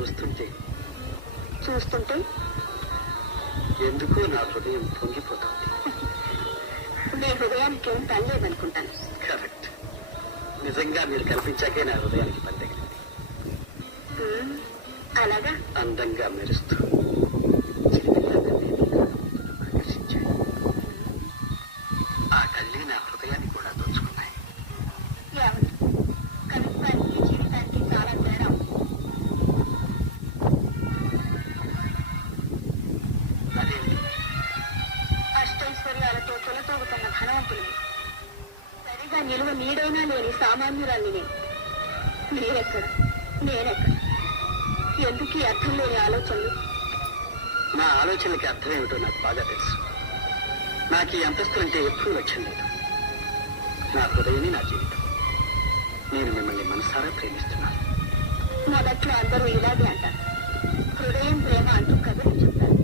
చూస్తుంటే చూస్తుంటే ఎందుకో నా హృదయం పొంగిపోతుంది. మీ హృదయానికి ఏం పనిలేదనుకుంటాను. కరెక్ట్. నిజంగా మీరు కల్పించాకే నా హృదయానికి పని తగిలింది. అలాగా? అందంగా మెరుస్తూ చిలిపిల్లా కళ్ళేవి ఆకర్షించాయి. ఆ కళ్ళే నా హృదయాన్ని కూడా దోచుకున్నాయి. ఏమండి, కవిత్వానికి జీవితానికి చాలా తేడా. అదేంటి? అష్టైశ్వర్యాలతో తొలతోగుతున్న ధనవంతులు, సరిగా నిలువ నీడైనా లేని సామాన్యురాల్ని నేను. మీరెక్కడ, నేనెక్కడ? ఎందుకు ఈ అర్థం లేని ఆలోచనలు? నా ఆలోచనలకి అర్థం ఏమిటో నాకు బాగా తెలుసు. నాకు ఈ అంతస్తు అంటే ఎప్పుడూ లక్ష్యం లేదు. నా హృదయమే నా జీవితం. నేను మిమ్మల్ని మనసారా ప్రేమిస్తున్నాను. మొదట్లో అందరూ ఇలాగే అంటారు. హృదయం ప్రేమ అంటూ కబుర్లు చెప్తారు.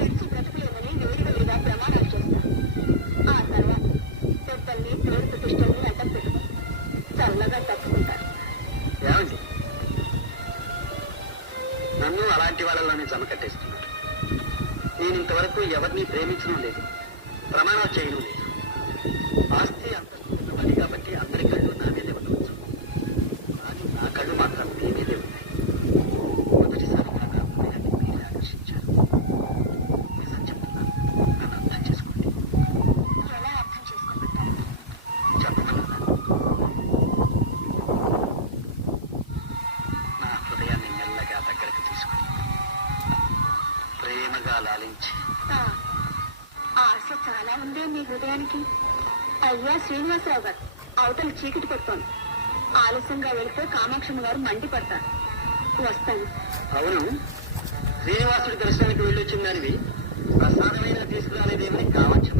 తెలిసి బ్రతకలేమని వేడిగా ప్రమాణాలు చేస్తారు. ఆ తర్వాత పెద్దల్ని పేరు ప్రతిష్టల్ని అడ్డం పెట్టుకుని చల్లగా తప్పుకుంటారు. ఏమండి, నన్ను అలాంటి వాళ్ళలోనే జమ కట్టేస్తున్నారు. నేను ఇంతవరకు ఎవరిని ప్రేమించడం లేదు, ప్రమాణాలు చేయడం లేదు. ఆస్తి అంతస్తు ఉన్నది కాబట్టి అందరి కళ్ళు నా మీదే ఉండవచ్చు. కానీ నా కళ్ళు మాత్రం మీ మీదే ఉన్నాయి. మొదటిసారిగా నా హృదయాన్ని మీరే ఆకర్షించారు. నిజం చెప్తున్నాను, నన్ను అర్థం చేసుకోండి. ఎలా అర్థం చేసుకోమంటారు? చెప్పగలరా? నా హృదయాన్ని మెల్లగా దగ్గరకు తీసుకుని ప్రేమగా లాలించి ఆశ చాలా ఉందే మీ హృదయానికి. అయ్యా శ్రీనివాసరావు గారు, అవతల చీకటి పడుతోంది. ఆలస్యంగా వెళితే కామాక్షమ్మ గారు మండిపడతారు. వస్తాను. అవును, శ్రీనివాసుడి దర్శనానికి వెళ్ళొచ్చిందానివి ప్రసాదమైన తీసుకురాలేదేమని కావచ్చు.